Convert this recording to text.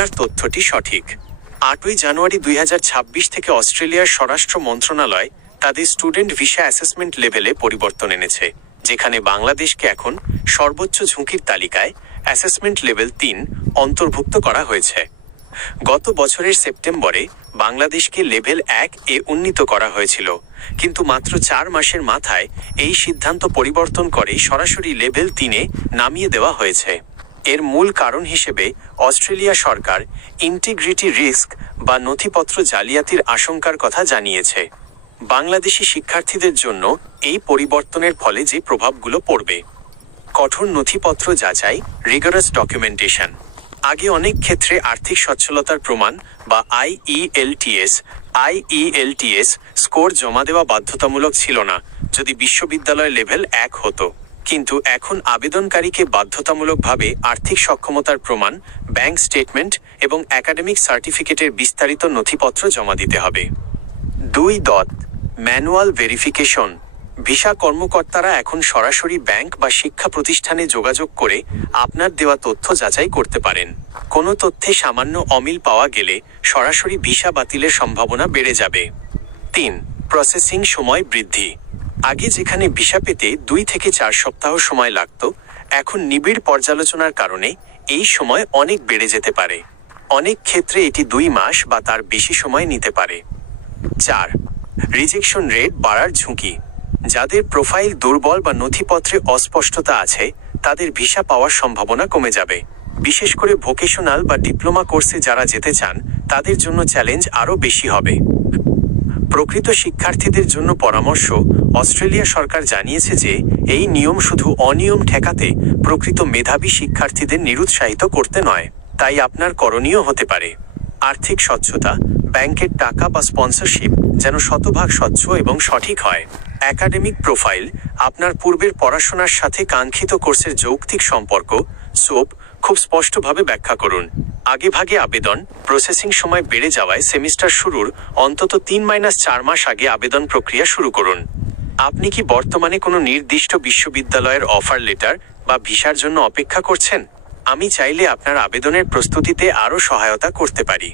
আপনার তথ্যটি সঠিক। 8ই জানুয়ারি 2026 থেকে অস্ট্রেলিয়ার স্বরাষ্ট্র মন্ত্রণালয় তাদের স্টুডেন্ট ভিসা অ্যাসেসমেন্ট লেভেলে পরিবর্তন এনেছে, যেখানে বাংলাদেশকে এখন সর্বোচ্চ ঝুঁকির তালিকায় অ্যাসেসমেন্ট লেভেল 3 অন্তর্ভুক্ত করা হয়েছে। গত বছরের সেপ্টেম্বরে বাংলাদেশকে লেভেল 1 এ উন্নীত করা হয়েছিল, কিন্তু মাত্র 4 মাসের মাথায় এই সিদ্ধান্ত পরিবর্তন করে সরাসরি লেভেল 3 এ নামিয়ে দেওয়া হয়েছে। এর মূল কারণ হিসেবে অস্ট্রেলিয়া সরকার ইন্টিগ্রিটি রিস্ক বা নথিপত্র জালিয়াতির আশঙ্কার কথা জানিয়েছে। বাংলাদেশি শিক্ষার্থীদের জন্য এই পরিবর্তনের ফলে যে প্রভাবগুলো পড়বে: কঠোর নথিপত্র যাচাই, রিগারাস ডকুমেন্টেশন। আগে অনেক ক্ষেত্রে আর্থিক সচ্ছলতার প্রমাণ বা আইইএলটিএস স্কোর জমা দেওয়া বাধ্যতামূলক ছিল না যদি বিশ্ববিদ্যালয় লেভেল 1 হতো, কিন্তু এখন আবেদনকারীকে বাধ্যতামূলকভাবে আর্থিক সক্ষমতার প্রমাণ, ব্যাংক স্টেটমেন্ট এবং একাডেমিক সার্টিফিকেটের বিস্তারিত নথিপত্র জমা দিতে হবে। 2. Manual verification. ভিসা কর্মকর্তারা এখন সরাসরি ব্যাংক বা শিক্ষা প্রতিষ্ঠানে যোগাযোগ করে আপনার দেওয়া তথ্য যাচাই করতে পারেন। কোনো তথ্যে সামান্য অমিল পাওয়া গেলে সরাসরি ভিসা বাতিলের সম্ভাবনা বেড়ে যাবে। 3. প্রসেসিং সময় বৃদ্ধি। আগে যেখানে ভিসা পেতে 2 থেকে 4 সপ্তাহ সময় লাগত, এখন নিবিড় পর্যালোচনার কারণে এই সময় অনেক বেড়ে যেতে পারে। অনেক ক্ষেত্রে এটি 2 মাস বা তার বেশি সময় নিতে পারে। 4. রিজেকশন রেট বাড়ার ঝুঁকি। যাদের প্রোফাইল দুর্বল বা নথিপত্রে অস্পষ্টতা আছে, তাদের ভিসা পাওয়ার সম্ভাবনা কমে যাবে। বিশেষ করে ভোকেশনাল বা ডিপ্লোমা কোর্সে যারা যেতে চান, তাদের জন্য চ্যালেঞ্জ আরও বেশি হবে। প্রকৃত শিক্ষার্থীদের জন্য পরামর্শ: অস্ট্রেলিয়া সরকার জানিয়েছে যে এই নিয়ম শুধু অনিয়ম ঠেকাতে, প্রকৃত মেধাবী শিক্ষার্থীদের নিরুৎসাহিত করতে নয়। তাই আপনার করণীয় হতে পারে: আর্থিক স্বচ্ছতা, ব্যাংকের টাকা বা স্পন্সরশিপ যেন শতভাগ স্বচ্ছ এবং সঠিক হয়। একাডেমিক প্রোফাইল, আপনার পূর্বের পড়াশোনার সাথে কাঙ্ক্ষিত কোর্সের যৌক্তিক সম্পর্ক খুব স্পষ্টভাবে ব্যাখ্যা করুন। আগেভাগে আবেদন, প্রসেসিং সময় বেড়ে যাওয়ায় সেমিস্টার শুরুর অন্তত 3-4 মাস আগে আবেদন প্রক্রিয়া শুরু করুন। আপনি কি বর্তমানে কোনো নির্দিষ্ট বিশ্ববিদ্যালয়ের অফার লেটার বা ভিসার জন্য অপেক্ষা করছেন? আমি চাইলে আপনার আবেদনের প্রস্তুতিতে আরও সহায়তা করতে পারি।